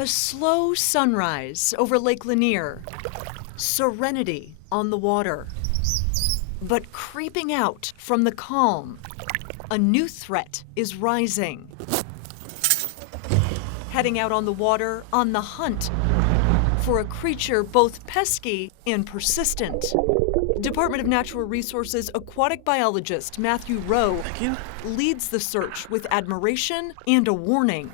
A slow sunrise over Lake Lanier. Serenity on the water. But creeping out from the calm, a new threat is rising. Heading out on the water on the hunt for a creature both pesky and persistent. Department of Natural Resources aquatic biologist Matthew Rowe leads the search with admiration and a warning.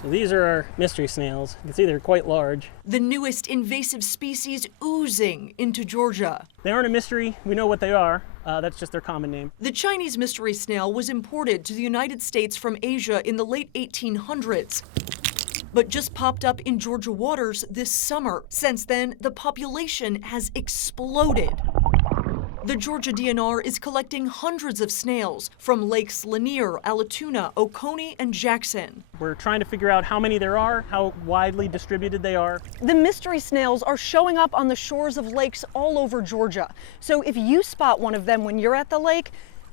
So these are our mystery snails. You can see they're quite large. The newest invasive species oozing into Georgia. They aren't a mystery. We know what they are. That's just their common name. The Chinese mystery snail was imported to the United States from Asia in the late 1800s, but just popped up in Georgia waters this summer. Since then, the population has exploded. The Georgia DNR is collecting hundreds of snails from lakes Lanier, Allatoona, Oconee, and Jackson. We're trying to figure out how many there are, how widely distributed they are. The mystery snails are showing up on the shores of lakes all over Georgia. So if you spot one of them when you're at the lake,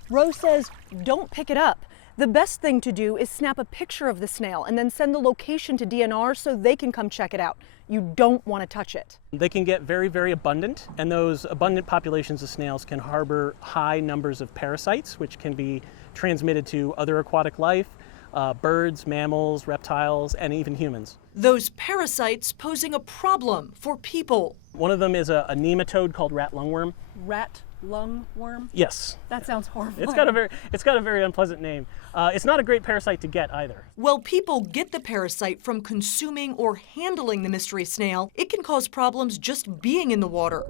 Rowe says don't pick it up. The best thing to do is snap a picture of the snail and then send the location to DNR so they can come check it out. You don't want to touch it. They can get very, very abundant, and those abundant populations of snails can harbor high numbers of parasites, which can be transmitted to other aquatic life, birds, mammals, reptiles, and even humans. Those parasites posing a problem for people. One of them is a nematode called rat lungworm. Rat lungworm? Yes. That sounds horrible. It's got a very unpleasant name. It's not a great parasite to get either. Well, people get the parasite from consuming or handling the mystery snail. It can cause problems just being in the water,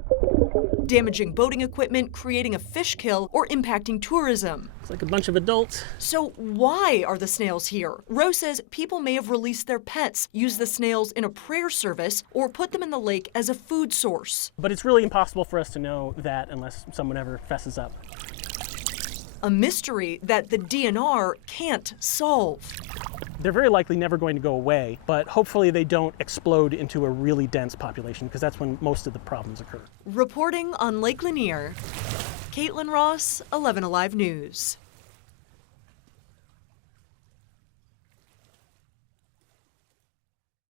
damaging boating equipment, creating a fish kill, or impacting tourism. It's like a bunch of adults. So why are the snails here? Rowe says people may have released their pets, used the snails in a prayer service, or put them in the lake as a food source. But it's really impossible for us to know that unless someone ever fesses up. A mystery that the DNR can't solve. They're very likely never going to go away, but hopefully they don't explode into a really dense population, because that's when most of the problems occur. Reporting on Lake Lanier, Caitlin Ross, 11 Alive News.